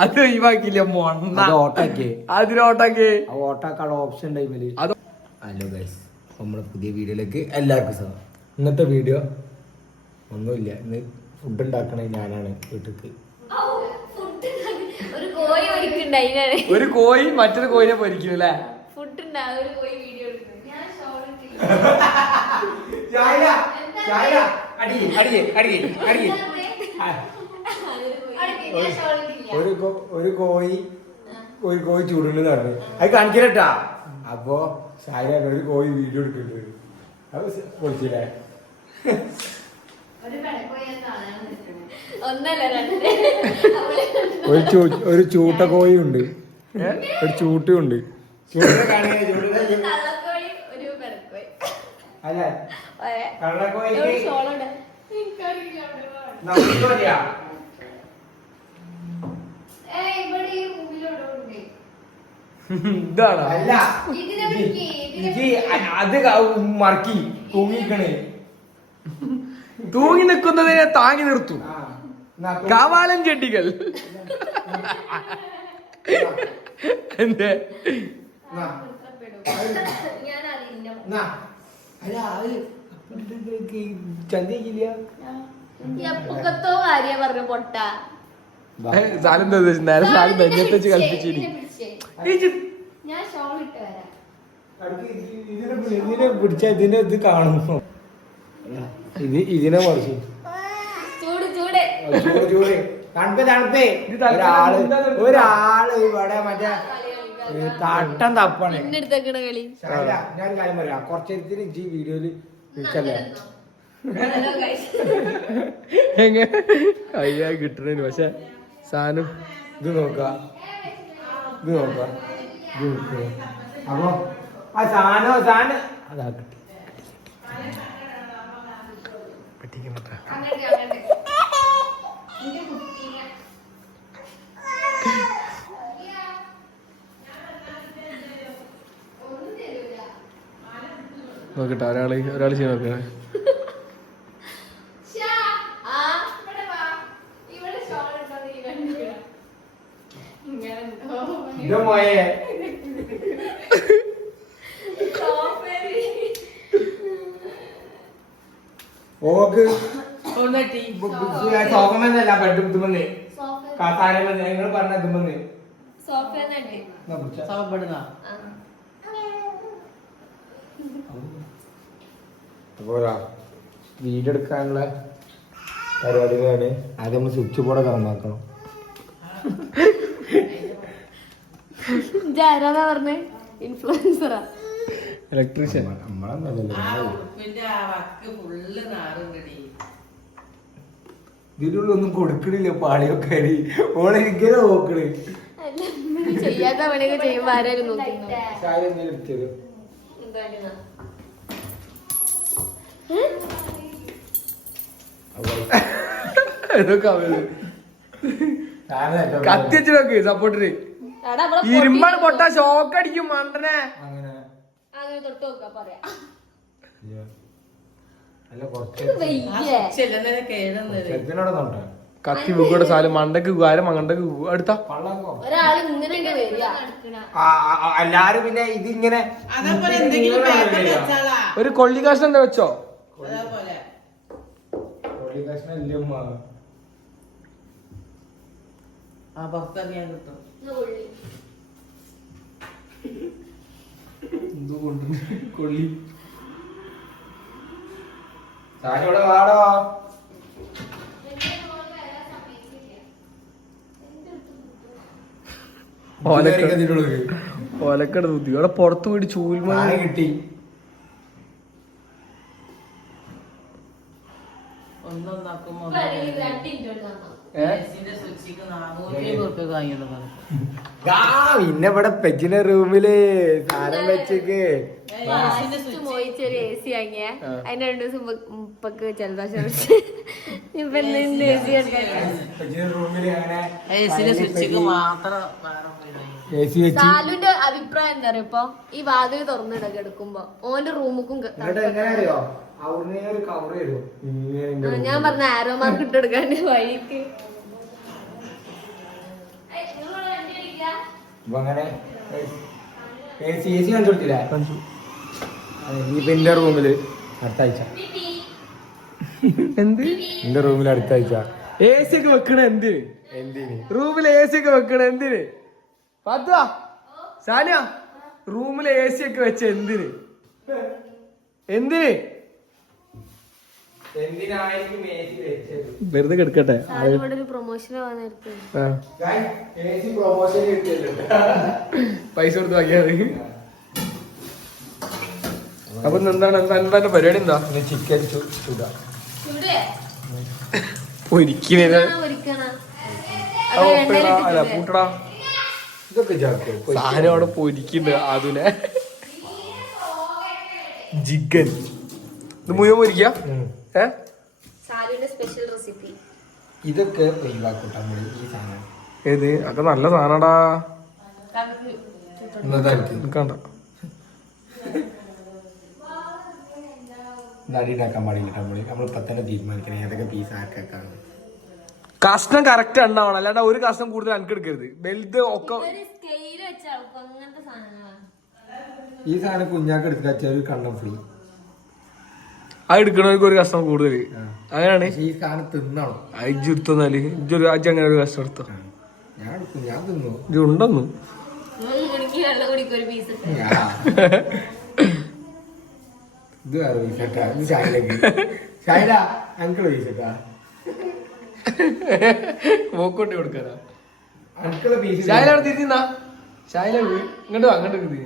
അത് ഒഴിവാക്കില്ല അതിനോട്ടാക്കി ഓട്ടാക്കാനുള്ള ഓപ്ഷൻ ടൈമില്. Hello guys, നമ്മുടെ പുതിയ വീഡിയോയിലേക്ക് എല്ലാവർക്കും സ്വാഗതം. ഇന്നത്തെ വീഡിയോ ഒന്നുമില്ല, ഇന്ന് ഫുഡ് ഉണ്ടാക്കണേ ഞാനാണ് വീട്ടിലേക്ക്. ഒരു കോഴി മറ്റൊരു കോഴിനെ പൊരിക്കും അല്ലേ? ഒരു കോഴി ചൂടുണ്ട് പറഞ്ഞു അത് കാണിക്കലട്ടാ. അപ്പൊ സായ ഒരു കോഴി വീഡിയോ എടുക്കുന്നുണ്ട്. അത് പൊളിച്ചില്ലേ? ഒരു ചൂട്ട കോഴി ഉണ്ട്, ഒരു ചൂട്ടുണ്ട്. അല്ല ഇതാണ് അല്ല അത് മറക്കി തൂങ്ങിക്കണേ. തൂങ്ങി നിൽക്കുന്നതിനെ താങ്ങി നിർത്തും കാവാലൻ ചെട്ടികൾ. എന്തേ ഇതിനെ പിടിച്ച ഇതിനെ ഇത് കാണുന്നു. ഇതിനെ മറിച്ചു ചൂട് തണുപ്പേ ഒരാള് ഇവിടെ മറ്റേ തട്ടം തപ്പാണ്. ഞാൻ കാര്യം പറയാം, കുറച്ചേരത്തിന് ഈ വീഡിയോയില് വിളിച്ചല്ലേ അയ്യാ കിട്ടണ. പക്ഷെ സാധനം ഇത് നോക്ക അപ്പൊ ആ സാധനം അതാ കിട്ടി. നോക്കട്ടെ, ഒരാള് ചെയ്ത് നോക്കണേ. ഓക്ക് സോഫമല്ല ബെഡ് ഇതുമെന്ന് കാത്താരമെന്ന് നിങ്ങൾ പറഞ്ഞ ഇതുമെന്ന് വീഡിയോ എടുക്കാനുള്ള പരിപാടികളാണ്. ആദ്യം നമ്മൾ സ്വിച്ച് ബോർഡ് കറന്നാക്കണം. ഇലക്ട്രീഷ്യൻ ഇതിനുള്ള ഒന്നും കൊടുക്കണില്ല. പാളിയൊക്കെ ഓളെ ഇങ്ങനെ നോക്കണ്. ചെയ്യാത്ത പണിയൊക്കെ ചെയ്യുമ്പോ ആരും എടുത്തത് കത്തിച്ചു നോക്ക് സപ്പോർട്ടിന്. ഇരുമ്പാണ് പൊട്ടാ ഷോക്ക് അടിക്കും മണ്ടനെ. കത്തി വീക്കൂടെ സാലും മണ്ടക്ക് ആരും മണ്ടക്ക് അടുത്ത എല്ലാരും പിന്നെ ഇതിങ്ങനെ ഒരു കൊള്ളി കഷ്ണം എന്താ വെച്ചോ? കൊള്ളി കഷ്ണം ഇല്ലമ്മ. കൊള്ളി സാരിയോടെ വാടോ. ഓലക്കട ബുദ്ധി അവിടെ പുറത്തു പോയിട്ട് ചൂൽമണി കിട്ടി. പിന്നെ ഇവിടെ പെച്ചിന്റെ റൂമില് സാധനം വെച്ചേക്ക് AC വാങ്ങിയ അതിന് 2 ദിവസം മുപ്പൊക്കെ ജലദോഷം ഇപ്പൊ റൂമില് അങ്ങനെ AC വെച്ച് സാലുവിന്റെ അഭിപ്രായം എന്താ പറയാ ഇപ്പൊ ഈ വാതിൽ തുറന്നിട കിടക്കുമ്പോ ഓന്റെ റൂമുക്കും എന്നിട്ട് എങ്ങനെ അറിയോ അവിടുന്ന് ഒരു കവർ ഇടും ഇങ്ങനെ ഞാൻ പറഞ്ഞ ആരോ മാർക്ക് ഇട്ടെടുക്കാണ്ട് വഴിക്ക് അപ്പൊ അങ്ങനെ AC കണ്ടു കൊടുത്തില്ലേ ഇനിയിപ്പോ എന്റെ റൂമില് അടുത്ത ആഴ്ച എന്ത് എന്റെ റൂമിൽ അടുത്ത ആഴ്ച AC ഒക്കെ വെക്കണ എന്തിന് എന്തിന് റൂമിൽ AC ഒക്കെ വെക്കണ എന്തിന് പാത്തുവാ സാനിയ റൂമിൽ AC ഒക്കെ വെച്ച എന്തിന് എന്തിന് എന്തിനായിരിക്കും AC വെച്ചത്? വെറുതെ കിടക്കട്ടെ സാലു ഇവിടെ ഒരു പ്രൊമോഷന് പോകാൻ നേരത്തെ Guys, AC പ്രൊമോഷൻ കിട്ടിയല്ലോ. പൈസ കൊടുത്ത് വാങ്ങിയത് അപ്പൊ എന്താണ് പരിപാടി എന്താ ഇന്ന് ചിക്കൻ ചുടാ പൊരിക്കണേ അല്ല പൂട്ടടാ ഇതൊക്കെ ചാക്കോ സാധനം അവിടെ പൊരിക്കുന്നുണ്ട് അതിനെ ജിഗൻ ഇത് മുഴുവൻ പൊരിക്ക സാലുവിന്റെ സ്പെഷ്യൽ റെസിപ്പി ഇതൊക്കെ ഒഴിവാക്കൂട്ടാ നമ്മള് ഈ സാധനം ഏത് അതൊക്കെ നല്ല സാധനടാ ഇന്നത്തെ കണ്ട നടി ഉണ്ടാക്കാൻ പാടില്ല നമ്മൾ ഇപ്പൊ തന്നെ തീരുമാനിക്കണം ഏതൊക്കെ പീസ് ആക്കാണ് കഷ്ണം കറക്റ്റ് ഉണ്ടാവണം അല്ലാണ്ട് ഒരു കഷ്ണം കൂടുതൽ എനിക്ക് എടുക്കരുത് വലുത് ഒക്കെ സ്കെയിൽ വെച്ചാൽ അങ്ങനത്തെ സാധനങ്ങളാണ് ഈ സാധനം കുഞ്ഞാക്ക് എടുത്ത് വെച്ചാൽ ഒരു കണ്ണം ഫ്രീ അത് എടുക്കണവർക്ക് ഒരു കഷ്ണം കൂടുതൽ അങ്ങനെയാണ് ഈ സാധനം തിന്നണം ഇജ്ജ് എടുത്തോന്നാല് ഇജ്ജ് അങ്ങനെ ഒരു കഷ്ണം എടുത്തോ ഞാൻ എടുക്കും ഞാൻ തിന്നു ഇജ്ജ് ഉണ്ടെന്നു വെള്ളം കുടിക്കും ഒരു പീസ് ഇത് വേറെ പൈസട്ടാ ഇത് ചായയിലേക്ക് ചായല അങ്കിൾ പൈസട്ടാ മോക്കോട്ടി കൊടുക്കാനാ അങ്കിള് പീസ് ശായലാണ് തിരിഞ്ഞാ ശായല ഇങ്ങോട്ട് അങ്ങോട്ട്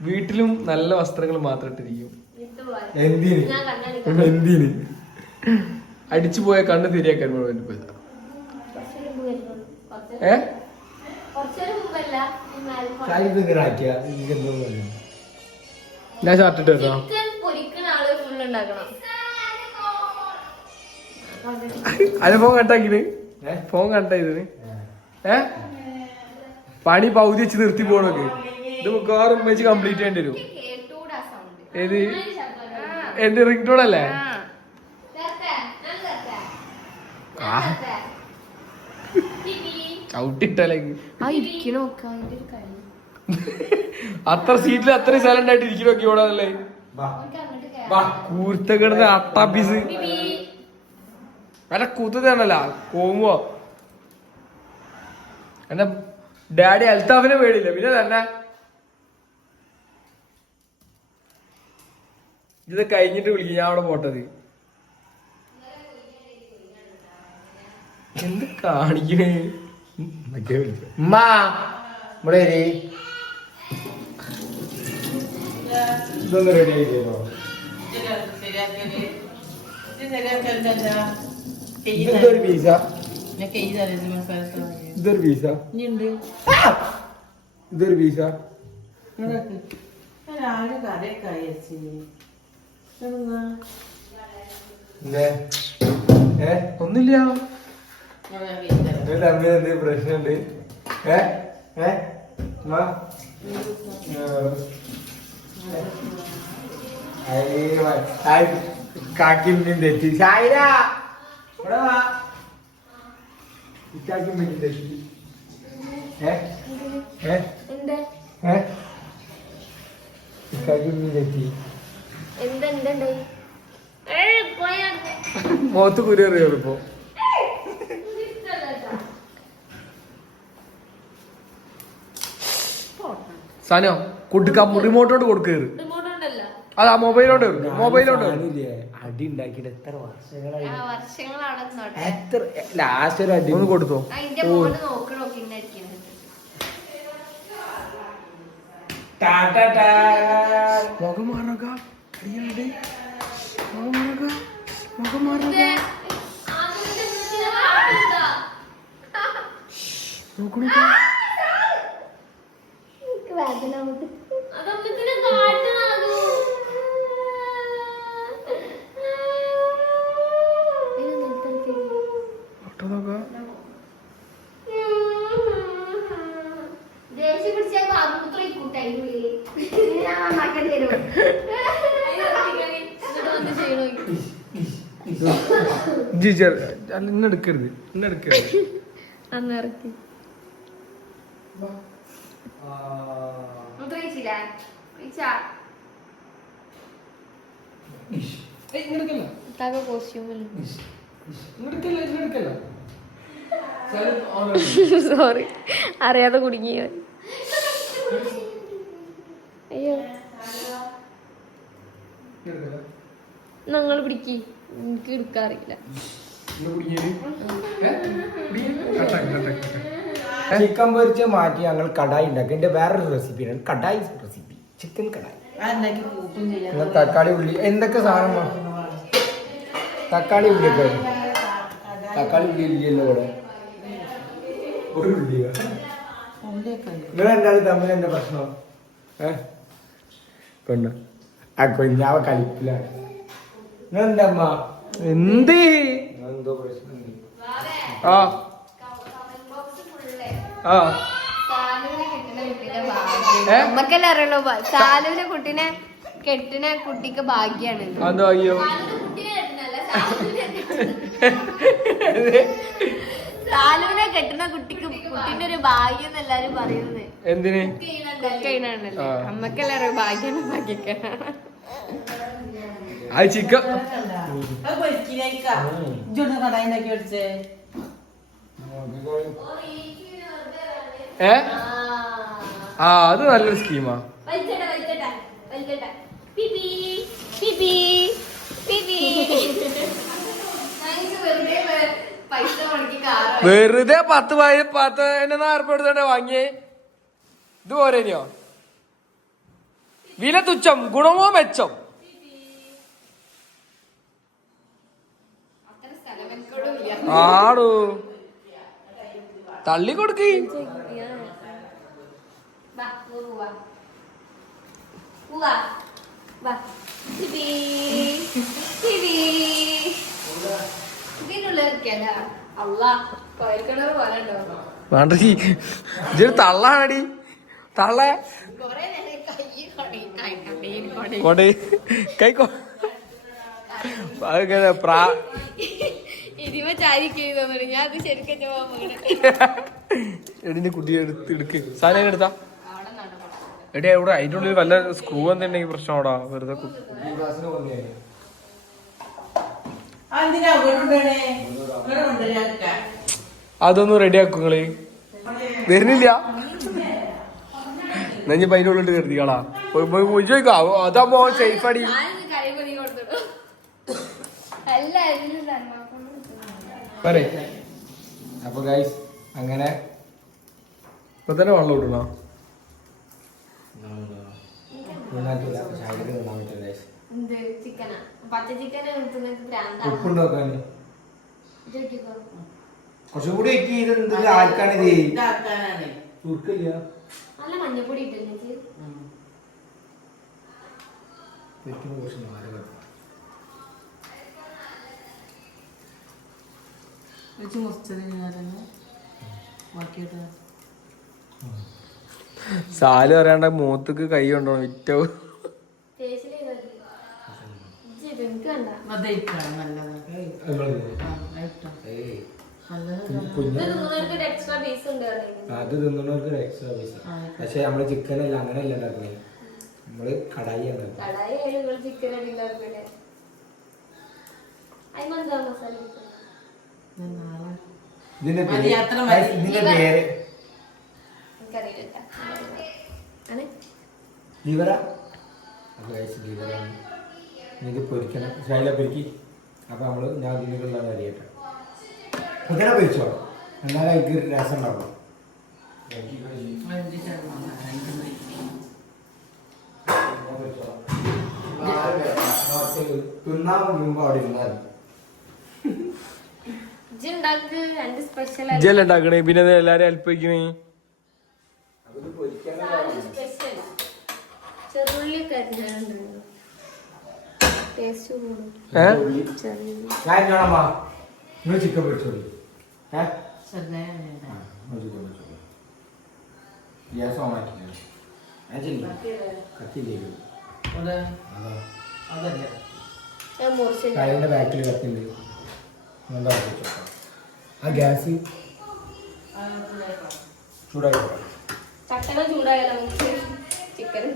വീട്ടിലും നല്ല വസ്ത്രങ്ങൾ മാത്രം ഇട്ടിരിക്കും എന്തിന് എന്തിന് അടിച്ചു പോയ കണ്ണ് തിരിയാക്കാൻ വേണ്ടി പോയതാ ചായ ഇത് ഇങ്ങനെ ആക്കിയാ എനിക്ക് എന്തോ പോലെ. ഞാൻ ഷർട്ട് ഇട്ട് വെച്ചോ അത് ഫോൺ കട്ടാക്കിന് ഫോൺ കട്ടാ ഇതിന് പണി പകുതി വെച്ച് നിർത്തി പോണൊക്കെ ഇത് മിക്കവാറും വെച്ച് കംപ്ലീറ്റ് ചെയ്യേണ്ടി വരും ഏത് എന്റെ റിംഗ് ടോൺ അല്ലേ ചവിട്ടിട്ടലേക്ക് അത്ര സീറ്റിൽ അത്രയും സൈലന്റ് ആയിട്ട് ഇരിക്കണോക്കി ഇവിടെ അല്ലേ കൂർത്ത കിടന്ന് അട്ടാപ്പീസ് അല്ല കൂത്തതാണല്ല കോമോ എന്നെ ഡാഡി അൽത്താഫിനെ പേടിയില്ല പിന്നെ തന്നെ ഇത് കഴിഞ്ഞിട്ട് വിളിക്കും ഞാൻ അവിടെ പോട്ടത് എന്ത് കാണിക്കണേ ഉമ്മാ, ഇവിടെ വരീ. ഇതൊന്ന് റെഡി ആയിട്ടോ ഇതൊരു പീസ ഇതൊരു പീസ ഇതൊരു പീസ ഒന്നുമില്ല തമ്മിൽ എന്ത് പ്രശ്നമുണ്ട് കാക്കി തെറ്റി ഷായിര ഇവിടെ വാ ഇക്കാക്കി തെറ്റി ഇക്കാക്കി തെറ്റി മുഖത്ത് കുരിയറിയോ ഇപ്പൊ സാനോ കൊടുക്ക റിമോട്ടോട്ട് കൊടുക്കരുത് അതാ മൊബൈലോട്ട് മൊബൈലോട്ട് അടി ഉണ്ടാക്കിട്ട് എത്ര വർഷങ്ങളായി എത്ര ലാസ്റ്റ് ഒരു അടി ഒന്ന് കൊടുത്തോ മുഖം മാറക മുഖം മാറക നോക്കണ ദേഷ്യം പിടിച്ച ഇന്നെടുക്കരുത് ഇന്നെടുക്കരുത് അന്ന് ഇറക്കി സോറി അറിയാതെ കുടുങ്ങിയ അയ്യോ ഞങ്ങൾ പിടിക്ക് എനിക്ക് എടുക്കാറില്ല ചിക്കൻ പൊരിച്ച് മാറ്റി ഞങ്ങൾ കടായി ഉണ്ടാക്കി എന്റെ വേറൊരു റെസിപ്പിയാണ് കടായി റെസിപ്പി ചിക്കൻ കടായി തക്കാളി ഉള്ളി എന്തൊക്കെ സാധനം വേണം? തക്കാളി ഉള്ളിയൊക്കെ തക്കാളി ഉള്ളി ഇല്ലല്ലോ ഇവിടെ ഒരു ഉള്ളി നിങ്ങൾ രണ്ടാളും തമ്മിൽ എന്റെ പ്രശ്നം കൊണ്ട് ആ കൊഞ്ഞാവ കളിപ്പിലാണ് നിങ്ങൾ എന്താ അമ്മ എന്തേ എന്തോ പ്രശ്നം ആ ആ നമ്മക്കെല്ലാം അറിയണോ സാലുവിനെ കുട്ടീനെ കെട്ടിന കുട്ടിക്ക് ഭാഗ്യാണ് അതോ അയ്യോ സാലുവിനെ കെട്ടുന്ന കുട്ടിക്ക് കുട്ടീന്റെ ഒരു ഭാഗ്യം എന്ന് എല്ലാരും പറയുന്നത് എന്തിന് കുക്കൈനാണല്ലോ അമ്മക്കെല്ലാം അറിയോ ഭാഗ്യാണ് ഭാഗ്യക്ക ആ ചിക്കൻ ഏ ആ അത് നല്ലൊരു സ്കീമാ വെറുതെ 10,000 എടുത്തോണ്ട് വാങ്ങിയേ ഇത് പോരേനിയോ വില തുച്ഛം ഗുണമോ മെച്ചം ആടോ തള്ളി കൊടുക്ക് വേണ്ട ഇതൊരു തള്ളാണടി തള്ള കൊണ്ടേ കൈക്കോ അങ്ങനെ എടിന്റെ കുട്ടി എടുക്ക് സാധനം എടുത്താ എടി എവിടെ അതിന്റെ ഉള്ളിൽ വല്ല സ്ക്രൂ എന്തുണ്ടെങ്കിൽ പ്രശ്നം അവിടെ വെറുതെ അതൊന്നും റെഡി ആക്കും നിങ്ങള് വരുന്നില്ല നെഞ്ഞിപ്പോ അതിന്റെ ഉള്ളിട്ട് കരുതികളാ ചോദിക്കാ അതാകുമ്പോ സേഫ് അടി പറയേ അപ്പൊ ഗൈസ് അങ്ങനെ ഇപ്പൊ തന്നെ വെള്ളം ഇടണോ ഉപ്പുണ്ടോക്കാൻ കുറച്ചുകൂടി ആർക്കാണിത് ചുരുക്കില്ല മഞ്ഞപ്പൊടി സാല് പറയാണ്ട മൂത്തക്ക് കൈ കൊണ്ടോ വിറ്റോ അത് തിന്നണവർക്ക് എക്സ്ട്രാ പൈസ പക്ഷെ നമ്മള് ചിക്കനല്ല അങ്ങനെയല്ല ഉണ്ടാക്കുന്നത് നമ്മള് കടായി ഇതിന്റെ പേര് ലിവറ ലിവറാണ് ഇത് പൊരിക്കണം ശൈല പൊരിക്കി അപ്പൊ നമ്മള് ഞാൻ ഇതിനുള്ളതാണ് അറിയട്ടെ അങ്ങനെ പൊരിച്ചോ എന്നാലും എനിക്ക് രസം ഉണ്ടാവും തിന്നാൻ മുമ്പ് അവിടെ ഇരുന്നാൽ ഇജ്ജല്ല ഉണ്ടാക്കണേ പിന്നെ എല്ലാരും ഹെൽപ്പ് വയ്ക്കണേ ചിക്കൻ പൊരിച്ചോളൂ ഗ്യാസ് ഓൺ ആക്കില്ല കത്തില്ലേ അതിന്റെ ബാക്കിൽ കത്തിണ്ട് ആ ഗ്യാസ് ചൂടായി പോകാം. ചട്ടന ചൂടായാലോ നമുക്ക് ചിക്കൻ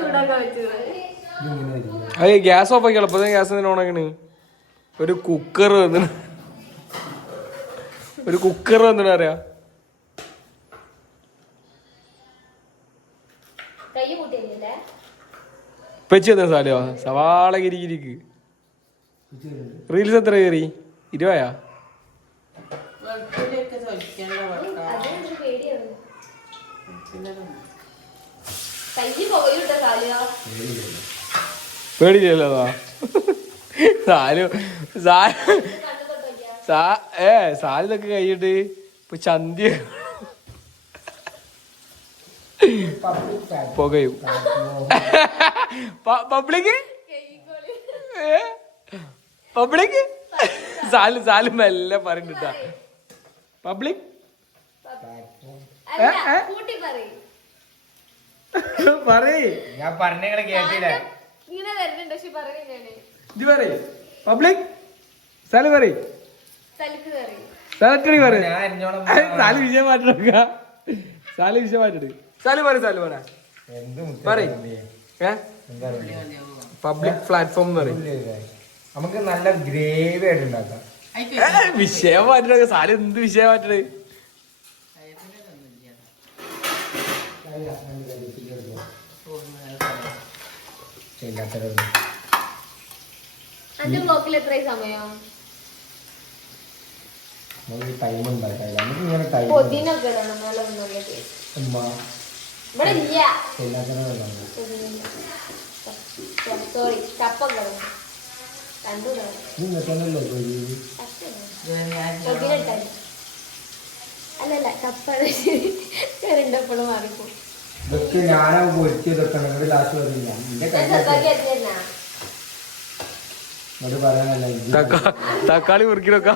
ചൂടാക്കാൻ പറ്റുമോ? അത് ഗ്യാസ് ഓഫ് ആക്കി എളുപ്പത്തിന് ഗ്യാസ് എന്തിനാ ഓണാക്കണ്? ഒരു കുക്കർ വന്നിട്ട് അറിയാ കൈ കൂട്ടിയില്ലേ? പെച്ച് തന്നെ സാലോ സവാള ഗിരിഗിരിക്ക് റീൽസ് എത്ര കയറി 20? പേടിയില്ലല്ലോ സാലിതൊക്കെ കഴിഞ്ഞിട്ട് ഇപ്പൊ ചന്തി പുകയും പബ്ലിക് സാല് മെല്ലെ പറഞ്ഞിട്ടാ പബ്ലിക് പറയ്. ഞാൻ പറഞ്ഞ കേട്ടില്ല. ഇത് പറയ് പബ്ലിക് സാല് പറയ് സാലി പറ സാല് വിഷയം മാറ്റിടുക്ക സാല് വിഷയം മാറ്റിട് സാല് പറ പബ്ലിക് പ്ലാറ്റ്ഫോം എന്ന് പറയും. നമുക്ക് നല്ല ഗ്രേവി ആയിട്ട് ഉണ്ടാക്കാം. വിഷയം മാറ്റിട സാല് എന്ത് വിഷയം മാറ്റിട്? അന്റെ ബ്ലോക്കിൽ എത്രയും സമയം? ടൈം ഉണ്ടാക്കാം. നമുക്ക് ഇങ്ങനെ ടൈം പൊതിനൊക്കെ ഇടണം നല്ല ഒന്നുള്ളത് ഇവിടെ ഇല്ല. സോറി കപ്പൊക്കെ ഇടണം. രണ്ടും പൊതിനിട്ടാൽ അല്ലല്ല കപ്പാണ് രണ്ടപ്പോഴും മാറിപ്പോ. ഇതൊക്കെ ഞാനാ പൊരിച്ചതൊക്കെ നിങ്ങളുടെ ലാസ്റ്റ് വരില്ല. എന്റെ തക്കാളി മുറിക്കണോക്കാ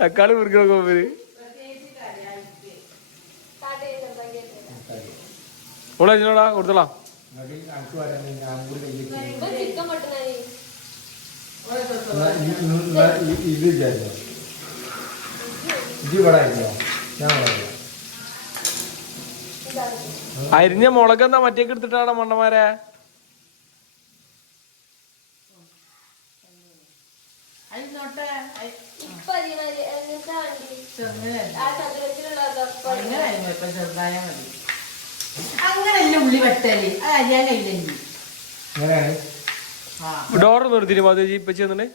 തക്കാളി മുറിക്കണോക്കാ ഇവര് ഓളോടാ കൊടുത്തോളാം. ചിക്കൻ പൊട്ടുന്നായി ഇത് വിചാരിച്ചോ ഇത് ഇവിടെ ആയിരുന്നോ? ഞാൻ അരിഞ്ഞ മുളകെന്നാ മറ്റേക്ക് എടുത്തിട്ടാണ് മണ്ണന്മാരെ. ഡോറ് നിർത്തിട്ട് മാധവജി ഇപ്പൊ ചെയ്യുന്നുണ്ട്.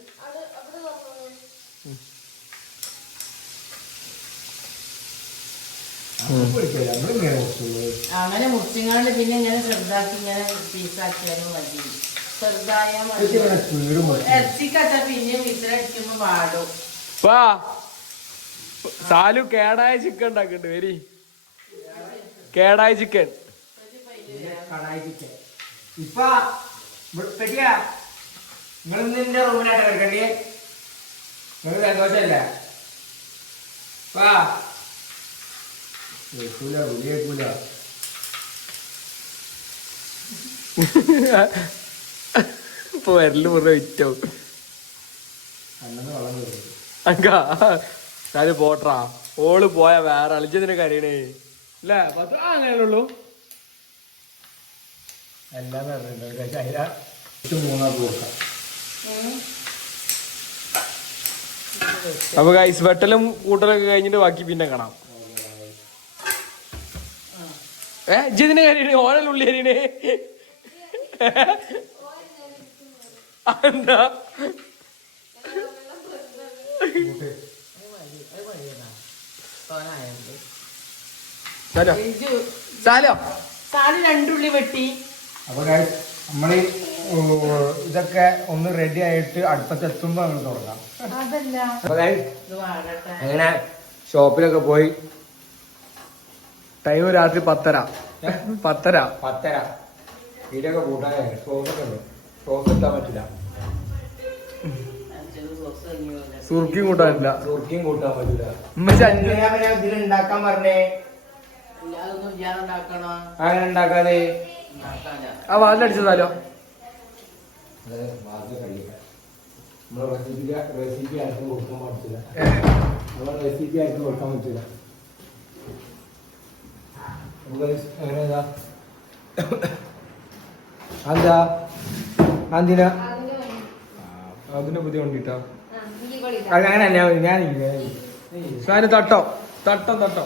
അങ്ങനെ മുറിച്ചിങ്ങാണ്ട് പിന്നെ ഇങ്ങനെ ചെറുതാക്കി ഇങ്ങനെ പീസാക്കിയാലും മതി. ചെറുതായാൽ മതി. ഇറച്ചിക്കച്ച പിന്നെ വിസിലടിക്കുമ്പോ പാടും. സാലു കേടായ ചിക്കൻ ഉണ്ടാക്കണ്ട്. വരി കേടായ ചിക്കൻ ഇപ്പൊ നിങ്ങൾ നിന്റെ റൂമിലായിട്ട് കിടക്കണ്ടേ? നിങ്ങൾ സന്തോഷല്ലേ? കേൾക്കൂല ഉള്ളി കേൾക്കൂല. ഇപ്പൊ വരല് മുറ വിറ്റാവും അത് പോട്ടാ. ഓള് പോയാ വേറെ അളിച്ചതിനെ കരയണേ അല്ലേ? അങ്ങനെയുള്ളൂ. എല്ലാം മൂന്നാ കൊടുക്കാം. അപ്പൊ ഗൈസ് വെട്ടലും കൂട്ടലൊക്കെ കഴിഞ്ഞിട്ട് ബാക്കി പിന്നെ കാണാം. ഇജ്ജിതിനെ കരയണേ ഓരല്ലുള്ളി കരയണേ എന്താ? രണ്ടുള്ളി വെട്ടി. അപ്പൊ നമ്മള് ഇതൊക്കെ ഒന്ന് റെഡി ആയിട്ട് അടുപ്പത്തെത്തുമ്പോ നമ്മൾ തുടങ്ങാം. അങ്ങനെ ഷോപ്പിലൊക്കെ പോയി. ടൈം രാത്രി 10:30 ഇതിലൊക്കെ കൂട്ടാൻ സോസൊക്കെ ഉണ്ട്. സോസ് ഇട്ടാൻ പറ്റില്ല. സുർക്കിയും കൂട്ടാനില്ല. സുർക്കിയും കൂട്ടാൻ പറ്റില്ല. ഇതിലുണ്ടാക്കാൻ പറഞ്ഞേ അങ്ങനെ ഉണ്ടാക്കാതെ ആ വാതിലടിച്ചതാലോ. നമ്മളെ റെസിപ്പി ആർക്കും കൊടുക്കാൻ പറ്റില്ല. നമ്മളെ റെസിപ്പി ആർക്കും കൊടുക്കാൻ പറ്റില്ല. എന്താ എന്തിനാ അതിനെ ബുദ്ധി കൊണ്ടിട്ടോ അങ്ങനല്ല ഞാനില്ല. തട്ടോ തട്ടോ തട്ടോ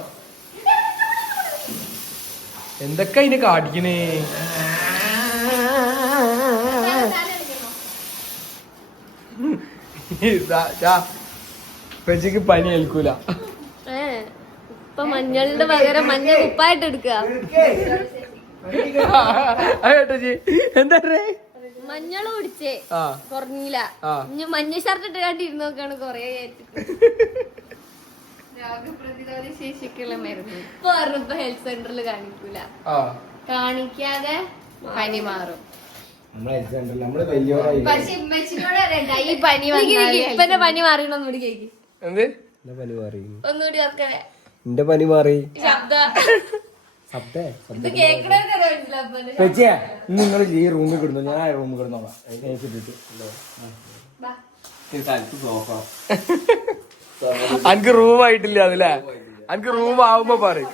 എന്തൊക്കെ അതിനെ കാട്ടിക്കണേ. പെച്ചിക്ക് പനി ഏൽക്കൂല. ഇപ്പൊ മഞ്ഞളുടെ പകരം മഞ്ഞ കുപ്പായിട്ട് എടുക്കുക. എന്താ മഞ്ഞള് കുടിച്ചേ കുറഞ്ഞില്ല. ഇനി മഞ്ഞ ഷർട്ട് ഇട്ട് കണ്ടിരുന്ന് നോക്കാണ് കൊറേ രോഗപ്രതിരോധ ശേഷിക്കുള്ള മരുന്ന് ഇപ്പൊ പറഞ്ഞപ്പോ ഹെൽത്ത് സെന്ററിൽ കാണിക്കൂല. കാണിക്കാതെ പനി മാറും. പക്ഷെ ഇമ്മച്ചിനോട് അറിയണ്ട ഈ പനി ഇപ്പന്റെ പനി മാറിയെന്നൊന്നുകൂടി കേക്ക്. എന്ത് ഒന്നുകൂടി ഒക്കെ എന്റെ പനി മാറി. നിങ്ങൾ ഈ റൂമിൽ കിടന്നു, ഞാൻ ആ റൂമിൽ കിടന്നോളാം. അനക്ക് റൂം ആയിട്ടില്ല അതല്ലേ? അനക്ക് റൂം ആവുമ്പോ പറയും.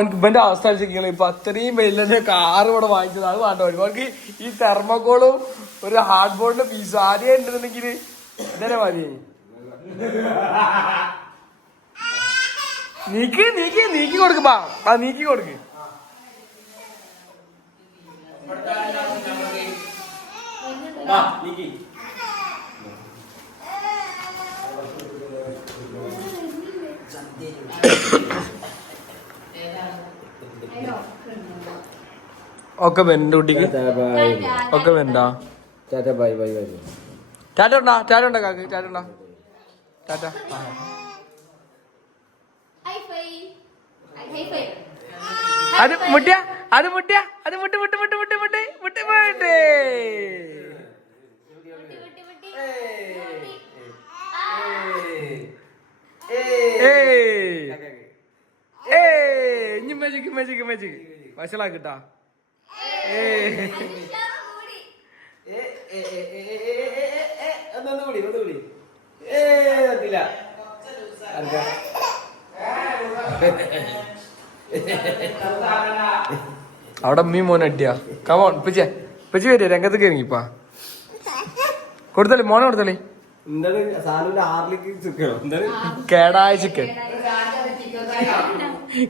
എനിക്ക് ഇവന്റെ അവസ്ഥ വെച്ചിരിക്കണ ഇപ്പൊ അത്രയും വലിയ കാറ് ഇവിടെ വാങ്ങിച്ചത്. അത് വേണ്ട അവർക്ക് ഈ തെർമോക്കോളും ഒരു ഹാർഡ് ബോർഡിന്റെ പീസ് ആദ്യം ഉണ്ടെന്നുണ്ടെങ്കിൽ ഇതന്നെ മതി. നീക്കി നീക്കി നീക്കി കൊടുക്കുമ്പോ നീക്കി കൊടുക്ക്. ഒക്കെ വെണ്ട കുട്ടിക്ക് ഒക്കെ വെണ്ട. Tata bye bye bye. Tata ഉണ്ടാ ടാറ്റ ഉണ്ടാ കാക്ക് ടാറ്റ ഉണ്ടാ ടാറ്റ. അത് മുട്ടിയ അത് മുട്ടിയ അത് മുട്ടി മുട്ടി മുട്ടി മുട്ടി മുട്ടി മുട്ടി പോയിട്ടേ. ഇനി മജിക്ക് മജിക്ക് മജിക്ക് വശലാക്കിട്ടാ. അവിടെ അമ്മീ മോനെ അടിയാ. കമോൺ പിച്ചേ പിച്ചി വരിക രംഗത്തേക്ക് ഇറങ്ങിപ്പാ. കൊടുത്തല്ലേ മോനെ കൊടുത്തല്ലേ. കേടായ ചിക്കൻ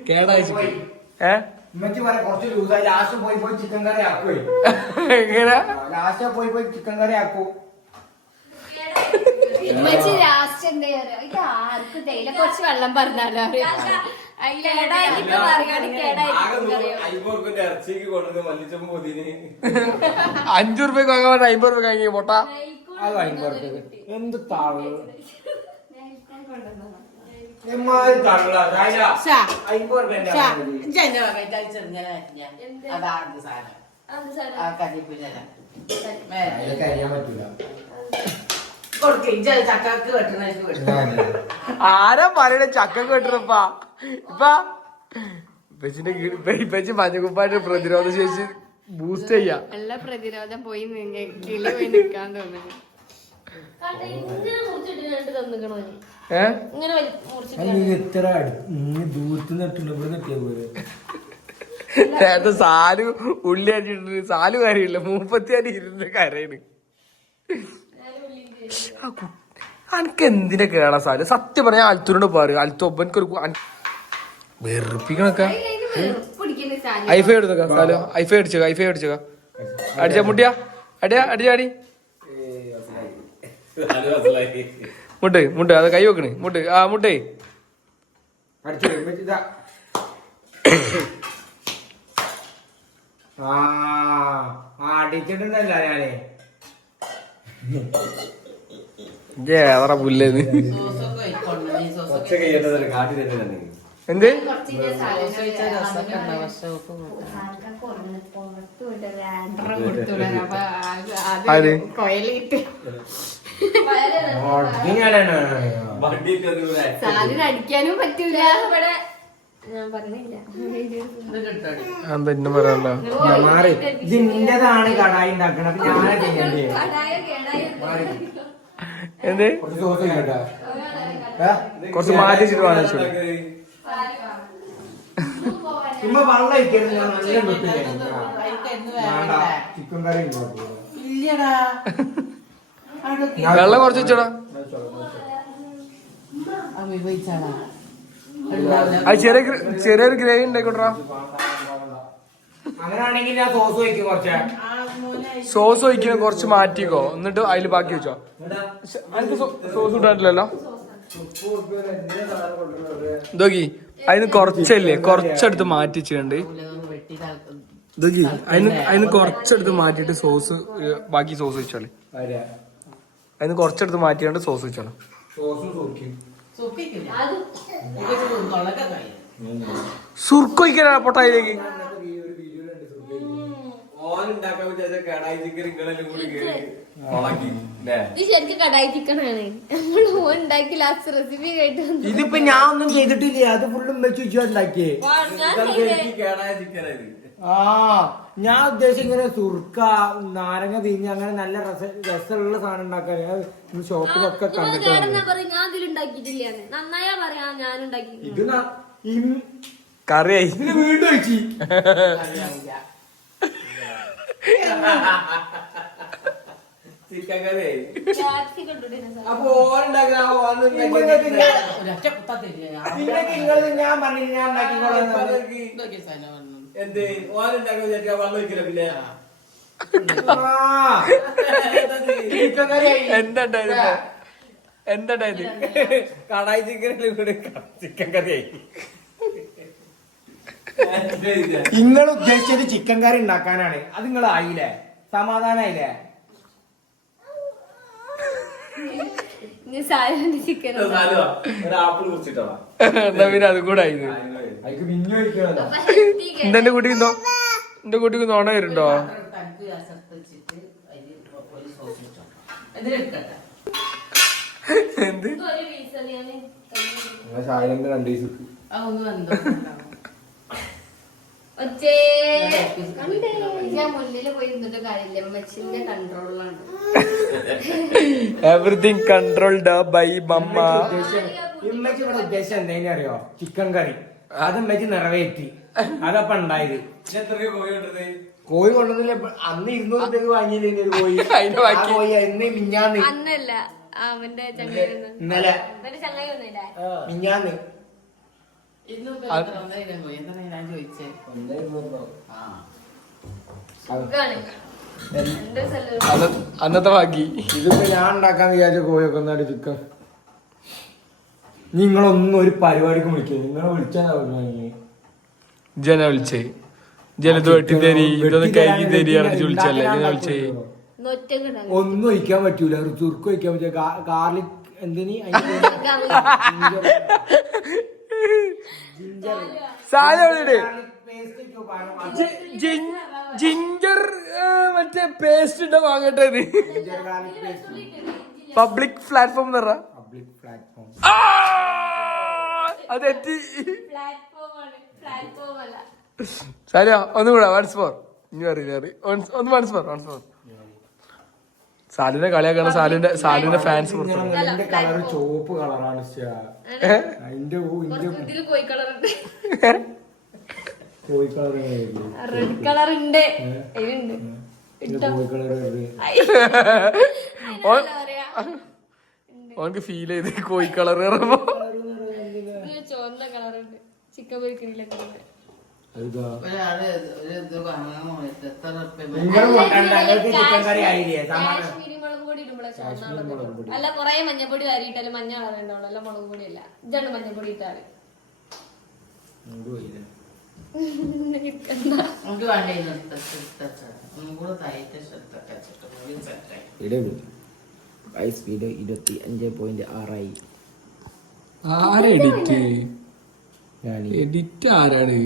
കേടായ ചിക്കൻ. എങ്ങനെ ലാസ്റ്റ് പോയി പോയി ചിക്കൻ കറി ആക്കൂ. കുറച്ച് വെള്ളം പറഞ്ഞാലോ $5 വാങ്ങാൻ $50 കഴിഞ്ഞ പൊട്ടാ. എന്ത് താഴെ ആരാ പറയണ ചക്കക്ക് വെട്ടണപ്പാ. ഇപ്പൊ ഇപ്പച്ചി മഞ്ഞക്കുപ്പായിട്ട് പ്രതിരോധ ശേഷി ബൂസ്റ്റ് ചെയ്യാ. എല്ലാ പ്രതിരോധം പോയി കിളി പോയി നിക്കാൻ തോന്നുന്നു. എത്ര ദൂരത്ത് നട്ടുണ്ടോ നെട്ടിയ പോലെ. നേരത്തെ സാലു ഉള്ളി അടിച്ചിട്ടുണ്ട്. സാലു കരയില്ല 35 ഇരുന്ന് കരയാണ്. അനക്ക് എന്തിനാ കേടാ സാലു? സത്യം പറയാ അൽത്തൂരോട് പറയും. അൽത്തൊബൻക്കൊരു വെറുപ്പിക്കണൊക്കെ. ഐഫൈ എടുത്തേക്ക സാലു. ഐഫൈ അടിച്ചേക്ക ഐഫൈ അടിച്ചേക്ക. അടിച്ച മുട്ടിയാ അടിയാ അടിച്ചാടി മുട്ട് മുട്ട്. അത് കൈ വെക്കണേ മുട്ട്. ആ മുട്ടേ അടിച്ചിട്ടുണ്ടല്ലോ ഞാനേ. ഏതാ പുല്ലേന്ന് എന്ത് അടിക്കാനും പറ്റൂല. ഇവിടെ ഞാൻ പറഞ്ഞില്ല. എന്താ ഇന്നെ പറയാനുള്ള മാറി ഇത് നിന്റേതാണ് കടായി ഉണ്ടാക്കണം അപ്പൊ ഞാനെ ചെയ്യണ്ടേ കടായ കേടായ എന്ത് കുറച്ച് സോസ് കേട്ടാ കുറച്ച് മാറ്റി വെച്ചിട്ട് വേണം വെച്ചോളൂ. ചുമ്മാ വെള്ളം ഒഴിക്കരുത് ഞാൻ നല്ല വെപ്പില്ല ചിക്കൻ കറി ഇല്ലടാ വെള്ളം കുറച്ച് വെച്ചോടാ. വിഭജിച്ചാടാ അത് ചെറിയൊരു ഗ്രേവി ഉണ്ടായിക്കോട്ടാ. അങ്ങനെയാണെങ്കിൽ ഞാൻ സോസ് ഒഴിക്കും കുറച്ച് സോസ് ഒഴിക്കുന്ന കുറച്ച് മാറ്റിക്കോ, എന്നിട്ട് അതിൽ ബാക്കി വെച്ചോ. എനിക്ക് സോസ് ഇടാനില്ലല്ലോ. ഇതൊക്കെ അതിന് കുറച്ചല്ലേ, കുറച്ചെടുത്ത് മാറ്റി വെച്ചിട്ടുണ്ട്. ഇതൊക്കെ അതിന് കുറച്ചെടുത്ത് മാറ്റിയിട്ട് സോസ് ബാക്കി സോസ് വെച്ചോളെ. അതിന് കുറച്ചെടുത്ത് മാറ്റിയാണ്ട് സോസ് വെച്ചോളാം. സുർക്കൊഴിക്കാനാ പൊട്ടായിലേക്ക്. ഇത് ശരിക്കും കടായി ചിക്കനാണ്. നമ്മൾ ഉണ്ടാക്കി ലാസ്റ്റ് റെസിപ്പി കേട്ടു. ഇതിപ്പോ ഞാൻ ഒന്നും ചെയ്തിട്ടില്ല, അത് ഫുള്ളും വെച്ച് ഉണ്ടാക്കിയേ. ആ ഞാൻ ഉദ്ദേശിച്ച ഇങ്ങനെ സുർക്ക നാരങ്ങ പിഞ്ഞ് അങ്ങനെ നല്ല രസമുള്ള സാധനം ഉണ്ടാക്കാൻ ഷോപ്പിലൊക്കെ കണ്ടിട്ടാണ്. ഞാൻ ഇതിലുണ്ടാക്കിയിട്ടില്ല. നന്നായാ പറയാ ഞാൻ ഉണ്ടാക്കി. ഇത് കറിയായി ഇതിന് വീണ്ടും വെച്ച് അപ്പൊ ഞാൻ പറഞ്ഞില്ല ഞാൻ എന്ത് ഓനുണ്ടാക്കാൻ വെള്ളം ഒഴിക്കില്ല. പിന്നെ എന്താണ്ടായത് കടായി ചിക്കൻ കറിയായി. നിങ്ങൾ ഉദ്ദേശിച്ചത് ചിക്കൻ കറി ഉണ്ടാക്കാനാണ്, അത് നിങ്ങൾ ആയില്ലേ, സമാധാനായില്ലേ? ചിക്കൻ ആപ്പിൾ കുറിച്ചിട്ടാ എന്നാ പിന്നെ അതും കൂടെ ആയിരുന്നു. അതിക്ക് പിന്നെ ഒഴിക്കണല്ലോ. എന്റെ കുട്ടിക്ക് എന്റെ കുട്ടിക്ക് നോണ വരുന്നുണ്ടോ? എന്ത് സാധനങ്ങൾ 2 ദിവസം മുന്നില് പോയി ഇരുന്നിട്ട് കാര്യമില്ല. മച്ചിന്റെ കൺട്രോളിലാണ്. എവറിഥിങ് കൺട്രോൾഡ് ബൈ മമ്മ. ഇമ്മച്ചി ഇവിടെ ഉദ്ദേശം എന്താ അറിയോ? ചിക്കൻ കറി അത് ഇമ്മച്ചി നിറവേറ്റി. അതപ്പ ഉണ്ടായത് കോഴി കൊണ്ടതില്ല. അന്ന് 200 രൂപയ്ക്ക് വാങ്ങിയില്ലേ ഒരു കോഴി? കോഴി ഇന്ന് മിഞ്ഞാന്ന് അന്നല്ല അവന്റെ ചങ്ങായി ഇന്നലെ ചങ്ങായി ഒന്നുമില്ല മിഞ്ഞാന്ന് അന്നത്തെ ബാക്കി. ഇതിപ്പോ ഞാൻ ഉണ്ടാക്കാന്ന് വിചാരിച്ച കോഴിയൊക്കെ ഒന്നാല് ചിക്കൻ. നിങ്ങളൊന്നും ഒരു പരിപാടിക്ക് വിളിക്കുക, നിങ്ങളെ വിളിച്ചാൽ ജന വിളിച്ചേ, ജനത് വെട്ടി തരി ഇതൊന്ന് കൈകി തരി അടിച്ച് വിളിച്ചല്ലേ ജന വിളിച്ചേ. ഒന്നും ഒഴിക്കാൻ പറ്റൂല, ഒരു ചുരുക്കം ഒഴിക്കാൻ പറ്റൂല. ഗാർലിക് എന്തിന് ജിഞ്ചർ മറ്റേ പേസ്റ്റ് ഇട്ട വാങ്ങട്ടെ. പബ്ലിക് പ്ലാറ്റ്ഫോം എന്ന് പറഞ്ഞ അതെറ്റി. സാരിയാ ഒന്നുകൂടെ വൺസ് ഫോർ. ഇനി അറിയില്ല ഒന്ന് വൺസ് ഫോർ. സാലിനെ കളിയാക്കാണ്. സാലിന്റെ ഫാൻസ് കളർ ചുവപ്പ് കളറാണ്. കോഴി കളർ റെഡ് കളർ ഉണ്ട്. ഓനക്ക് ഫീൽ ചെയ്ത് കോഴി കളർ ചുവന്ന കളർ ഉണ്ട്. ചിക്കൻ പൊരിക്കണില്ല. കാശ്മീരി മുളക് പൊടി ഇടുമ്പോഴേ അല്ല കൊറേ മഞ്ഞപ്പൊടി അരിയിട്ടാലും മഞ്ഞ കളർ ഉണ്ടാവുള്ളൂ. അല്ല മുളക് പൊടി അല്ല, ഇതാണ് മഞ്ഞപ്പൊടി ഇട്ടാല്. സ്പീഡ് 25.6 എഡിറ്റ് ആരാണ്?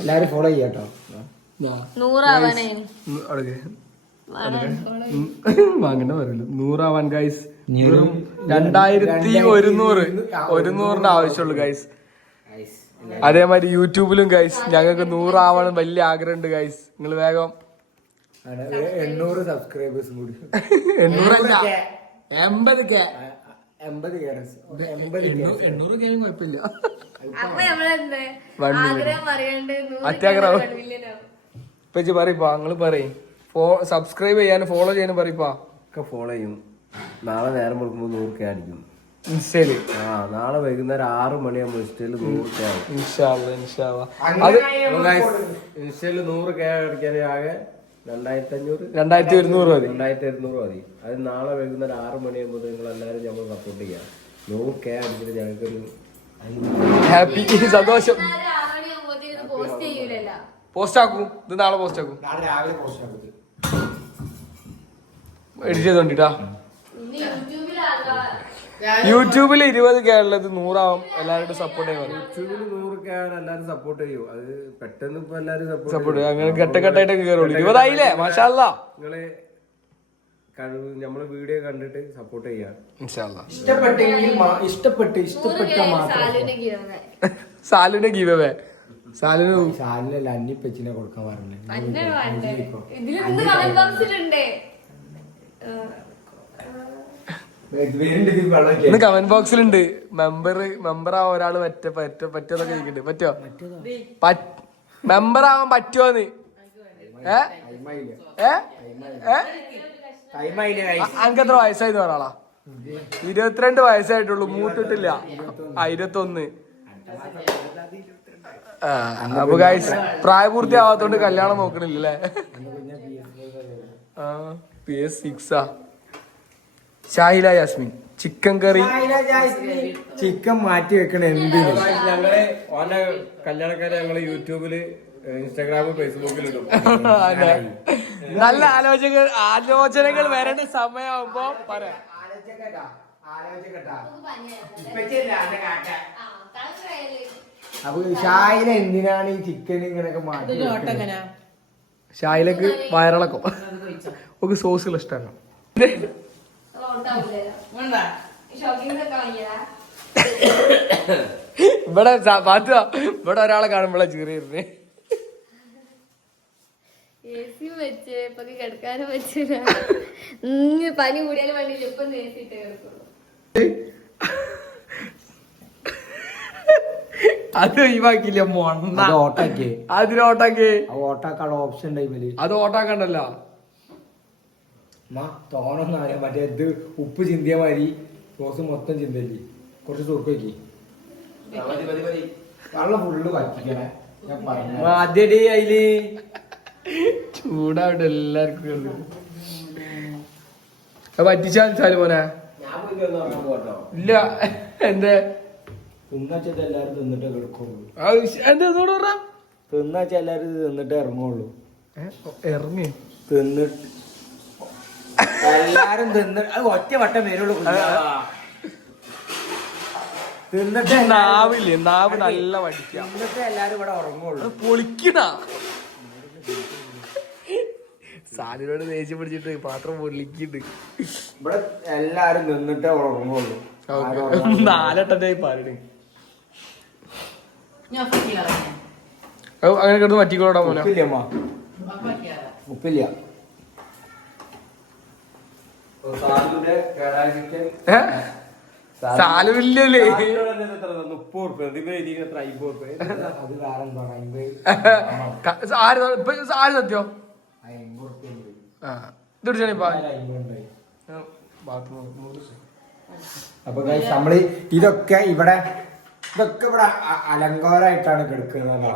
എല്ലാരും ഫോളോ ചെയ്യാട്ടോ. 100 ആവാനേ വാങ്ങണ്ട പറയല്ലോ. 100 ആവാൻ ഗൈസ് 2100 100ന്റെ ആവശ്യമുള്ളൂ ഗൈസ്. അതേമാതിരി യൂട്യൂബിലും ഗൈസ് ഞങ്ങൾക്ക് 100 ആവണം വലിയ ആഗ്രഹമുണ്ട് ഗൈസ്. നിങ്ങൾ വേഗം 800 സബ്സ്ക്രൈബേഴ്സ് കൂടി 800 80K 80 കുഴപ്പമില്ല. അപ്പൊ നമ്മളെന്ത് 1 million. ആഗ്രഹം പറയാണ്ട് അത്യാഗ്രഹം. 1 million ആവും. ഇപ്പൊ പറയിപ്പാ നിങ്ങള് പറയും സബ്സ്ക്രൈബ് ചെയ്യാനും ഫോളോ ചെയ്യാനും പറയിപ്പാ. ഒക്കെ ഫോളോ ചെയ്യും. നാളെ നേരം കൊടുക്കുമ്പോൾ 100K അടിക്കും ഇൻസ്റ്റയില്. നാളെ വൈകുന്നേരം 6 മണിയാകുമ്പോൾ ഇൻസ്റ്റയില് 100K ആവും. അത് ഇൻസ്റ്റയില് 100K അടിക്കാൻ ആകെ 2500 2100 മതി. 2200 മതി. അത് നാളെ വൈകുന്നേരം 6 മണിയാകുമ്പോൾ നിങ്ങൾ എല്ലാവരും നമ്മൾ സപ്പോർട്ട് ചെയ്യാം. 100K അടിച്ചിട്ട് ഞങ്ങൾക്കൊരു ഹാപ്പി സന്തോഷം. നേരെ 6 മണിയാകുമ്പോഴത്തേക്ക് ഇത് പോസ്റ്റ് ചെയ്യൂലല്ലോ. പോസ്റ്റ് ആക്കും. ഇത് നാളെ പോസ്റ്റ് ആക്കും. നാളെ രാവിലെ പോസ്റ്റ് ആക്കുന്നത് എഡിറ്റ് ചെയ്തോണ്ടിട്ടാ. ഇനി യൂട്യൂബിലാകാം. യൂട്യൂബിൽ 20K ഉള്ളത് 100 ആവും. എല്ലാവരും സപ്പോർട്ട് ചെയ്യാൻ യൂട്യൂബിൽ 100K ആണ് എല്ലാവരും സപ്പോർട്ട് ചെയ്യും. അത് പെട്ടെന്ന് ഇപ്പൊ എല്ലാവരും സപ്പോർട്ട് ചെയ്യും. അങ്ങനെ ഘട്ടഘട്ടമായിട്ട് കയറുള്ളൂ. 20 ആയില്ലേ? മാഷാ അല്ലാ. നിങ്ങള് നമ്മളെ വീഡിയോ കണ്ടിട്ട് സപ്പോർട്ട് ചെയ്യാം. ഇഷ്ടപ്പെട്ടെങ്കിൽ ഇഷ്ടപ്പെട്ട മാത്രം സാലുവിന്റെ ഗീവേ സാലിനല്ല അന്നിപ്പച്ചിനെ കൊടുക്കാൻ പറഞ്ഞു. ഇതിലൊന്ന് കമന്റ് ബോക്സിലുണ്ട്. ഇന്ന് കമന്റ് ബോക്സിലുണ്ട് മെമ്പർ ആവാൻ ഒരാള് പറ്റുമെന്നൊക്കെ ചോദിക്കണ്ട്. പറ്റോ? മെമ്പർ ആവാൻ പറ്റുമോന്ന്? അനക്ക് എത്ര വയസ്സായിന്ന് പറയാളാ? 22 വയസ്സായിട്ടുള്ളൂ. മൂട്ടിട്ടില്ല. 21. അപ്പൊ ഗൈസ് പ്രായപൂർത്തി ആവാത്തോണ്ട് കല്യാണം നോക്കണില്ലേ? PS6 ഷാഹില യാസ്മിൻ ചിക്കൻ കറി. ചിക്കൻ മാറ്റി വെക്കണ എന്തിനു? ഞങ്ങള് ഓന്റെ കല്യാണക്കാരെ ഞങ്ങള് യൂട്യൂബില് ഇൻസ്റ്റാഗ്രാമിൽ ഫേസ്ബുക്കിലിടും. നല്ല ആലോചനകൾ വരേണ്ട സമയമാകുമ്പോ പറയാം. അപ്പൊ ഷായില എന്തിനാണ് ഈ ചിക്കൻ ഇങ്ങനെയൊക്കെ മാറ്റി? ഷായിലേക്ക് വയറിളക്കും. ഒക്കെ സോസുകൾ ഇഷ്ടമാണ്. ഇവിടെ ഇവിടെ ഒരാളെ കാണുമ്പോഴാ ചീറിയിരുന്നേ. AC വെച്ച് ഇപ്പൊ കിടക്കാനും പറ്റില്ല. പനി കൂടിയാലും വേണ്ടിയില്ല. ഇപ്പൊ നേരിട്ട് കിടക്കുള്ളൂ. അത് ഒഴിവാക്കില്ല. ഓട്ടാക്കി അതിനോട്ടാക്കി ഓട്ടാക്കാനുള്ള ഓപ്ഷൻ ഉണ്ടായില്ലേ? അത് ഓട്ടാക്കണ്ടല്ലോ. തോന്നൊന്നും അറിയാം. മറ്റേ ഇത് ഉപ്പ് ചിന്തിയ മാതിരി റോസ് മൊത്തം ചിന്തല്ലേ. കുറച്ച് സുർക്ക വെക്കി വെള്ളം ഫുള്ള് വറ്റിക്കണേ. ഞാൻ പറഞ്ഞു അതില് ചൂടാവിടെ എല്ലാവർക്കും പറ്റിച്ചാൽ മോനെ. ഇല്ല എന്തേ തിന്നാച്ചാൽ എല്ലാരും തിന്നിട്ടേ കിടക്കുള്ളൂ. എന്താ തിന്നാച്ചാൽ എല്ലാരും തിന്നിട്ടേ ഇറങ്ങുള്ളൂ. ഇറങ്ങി തിന്നിട്ട് എല്ലാരും ഒറ്റ വട്ടം വരുള്ളൂ. തിന്നിട്ട് നാവില്ലേ? നാവ് നല്ല വടിക്കാം. തിന്നിട്ട് എല്ലാരും ഇവിടെ ഉറങ്ങുള്ളൂ. പൊളിക്കണ സാലിനോട് ദേഷ്യം പിടിച്ചിട്ട് പാത്രം പൊളിക്കുന്നുണ്ട്. ഇവിടെ എല്ലാരും നിന്നിട്ടേ ഉറങ്ങുള്ളൂ. 4 പാലട് അങ്ങനെ കിടന്ന് പറ്റിക്കോടാ മോനെ. ഉപ്പില്ല. സാലുവില്ലേ? 30 ആര് സത്യോ? ഇതെടുച്ചാണിപ്പാ. അപ്പൊ നമ്മള് ഇതൊക്കെ ഇവിടെ അലങ്കാരമായിട്ടാണ് കിടക്കുന്നത്.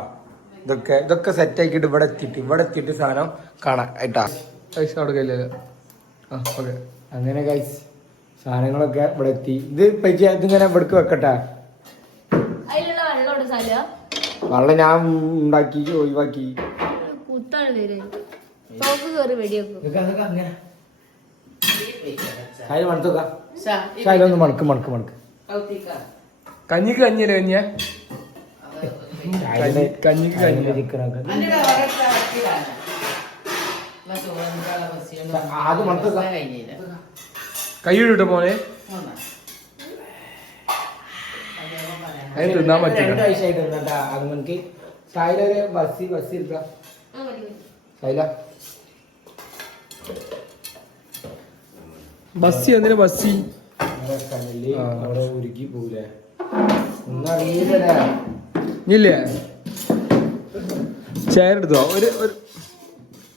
ഇതൊക്കെ സെറ്റ് ആക്കിയിട്ട് ഇവിടെ എത്തിയിട്ട് സാധനം കാണാം ആയിട്ടാ. അവിടെ കയ്യില്ല. അങ്ങനെ ഗൈസ് സാധനങ്ങളൊക്കെ ഇവിടെ എത്തി. ഇത് ഇതിങ്ങനെ ഇവിടേക്ക് വെക്കട്ടെ. അതിലുള്ള വെള്ളം സാല വെള്ളം ഞാൻ ഉണ്ടാക്കി ഒഴിവാക്കി. കുത്താണ് തോക്ക് കയറി വെടിയൊക്കെ. അങ്ങനെ അതിന് മണത്തുക. അതിലൊന്ന് മണക്ക് കഞ്ഞിക്ക് കഞ്ഞിയല്ലേ കഞ്ഞിക്ക് കഞ്ഞി. ചിക്കനൊക്കെ അത് മണത്തുക. കൈ ഇട്ടോ മോനെ. അതിന് തിന്നാൻ 2 പറ്റില്ല. വയസ്സായിട്ട് തിന്നട്ടാ അങ്ങനക്ക് സായിലൊരു ബസ് ഇരിക്കാം സായില ബസ്സി എന്തിനാ ബസ്സി? കനല് അവിടെ ഉരുക്കി പോകൂലേ ഒന്നും അറിയില്ലല്ലേ. ഇല്ലേ ചെയർ എടുത്തോ, ഒരു